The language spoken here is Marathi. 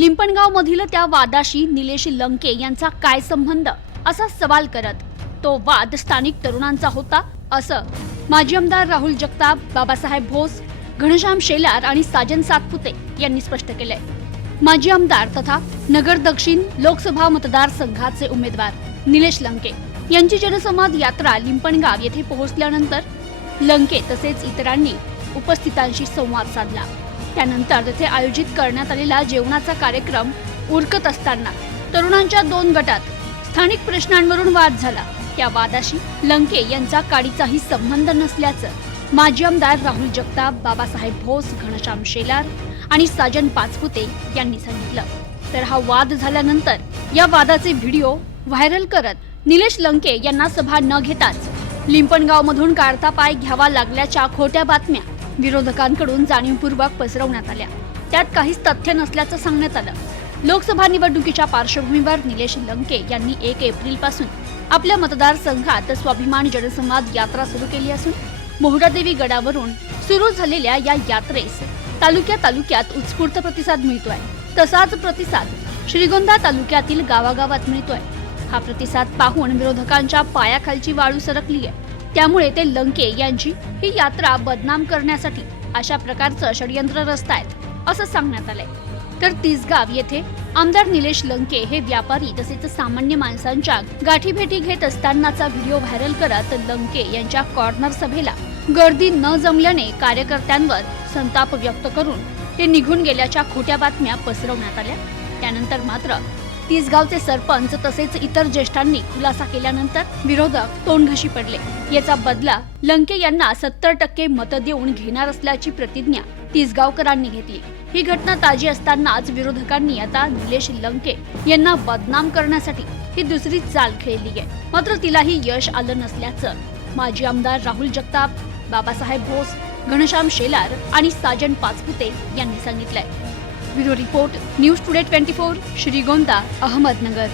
लिंपणगाव मधील त्या वादाशी निलेश लंके यांचा काय संबंध असा सवाल करत तो वाद स्थानिक तरुणांचा होता असं माजी आमदार राहुल जगताप बाबासाहेब भोस घनश्याम शेलार आणि साजन सातपुते यांनी स्पष्ट केलंय. माजी आमदार तथा नगर दक्षिण लोकसभा मतदारसंघाचे उमेदवार निलेश लंके यांची जनसंवाद यात्रा लिंपणगाव येथे पोहोचल्यानंतर लंके तसेच इतरांनी उपस्थितांशी संवाद साधला. त्यानंतर तेथे आयोजित करण्यात आलेला जेवणाचा कार्यक्रम उरकत असताना तरुणांच्या दोन गटात स्थानिक प्रश्नांवरून वाद झाला. त्या वादाशी लंके यांचा काडीचाही संबंध नसल्याचं माजी आमदार राहुल जगताप बाबासाहेब भोस घनश्याम शेलार आणि साजन पाचपुते यांनी सांगितलं. तर हा वाद झाल्यानंतर या वादाचे व्हिडिओ व्हायरल करत निलेश लंके यांना सभा न घेताच लिंपणगाव मधून काढता पाय घ्यावा लागल्याच्या खोट्या बातम्या विरोधकांकडून जाणीवपूर्वक पसरवण्यात आल्या. त्यात काहीच तथ्य नसल्याचं सांगण्यात आलं. लोकसभा निवडणुकीच्या पार्श्वभूमीवर निलेश लंके यांनी एक एप्रिलपासून आपल्या मतदारसंघात स्वाभिमान जनसंवाद यात्रा सुरू केली असून मोहरादेवी गडावरून सुरू झालेल्या या यात्रेस तालुक्या तालुक्यात उत्स्फूर्त प्रतिसाद मिळतोय. तसाच प्रतिसाद श्रीगोंदा तालुक्यातील गावागावात मिळतोय. हा प्रतिसाद पाहून विरोधकांच्या पायाखालची वाळू सरकली आहे त्यामुळे ते लंके यांची ही यात्रा बदनाम करण्यासाठी अशा प्रकारचं षडयंत्र रचतायत असं सांगण्यात आलंय. तर तिसगाव येथे आमदार निलेश लंके हे व्यापारी तसेच सामान्य माणसांच्या गाठीभेटी घेत असतानाचा व्हिडिओ व्हायरल करत लंके यांच्या कॉर्नर सभेला गर्दी न जमल्याने कार्यकर्त्यांवर संताप व्यक्त करून ते निघून गेल्याच्या खोट्या बातम्या पसरवण्यात आल्या. त्यानंतर मात्र तिसगावचे सरपंच तसेच इतर ज्येष्ठांनी खुलासा केल्यानंतर विरोधक तोंडघशी पडले. याचा बदला लंके यांना सत्तर टक्के मतं देऊन घेणार असल्याची प्रतिज्ञा तिसगावकरांनी घेतली. ही घटना ताजी असतानाच विरोधकांनी आता निलेश लंके यांना बदनाम करण्यासाठी ही दुसरी चाल खेळली आहे. मात्र तिलाही यश आलं नसल्याचं माजी आमदार राहुल जगताप बाबासाहेब भोस घनश्याम शेलार आणि साजन पाचपुते यांनी सांगितलंय. Bureau report news today twenty four Shrigonda Ahmednagar.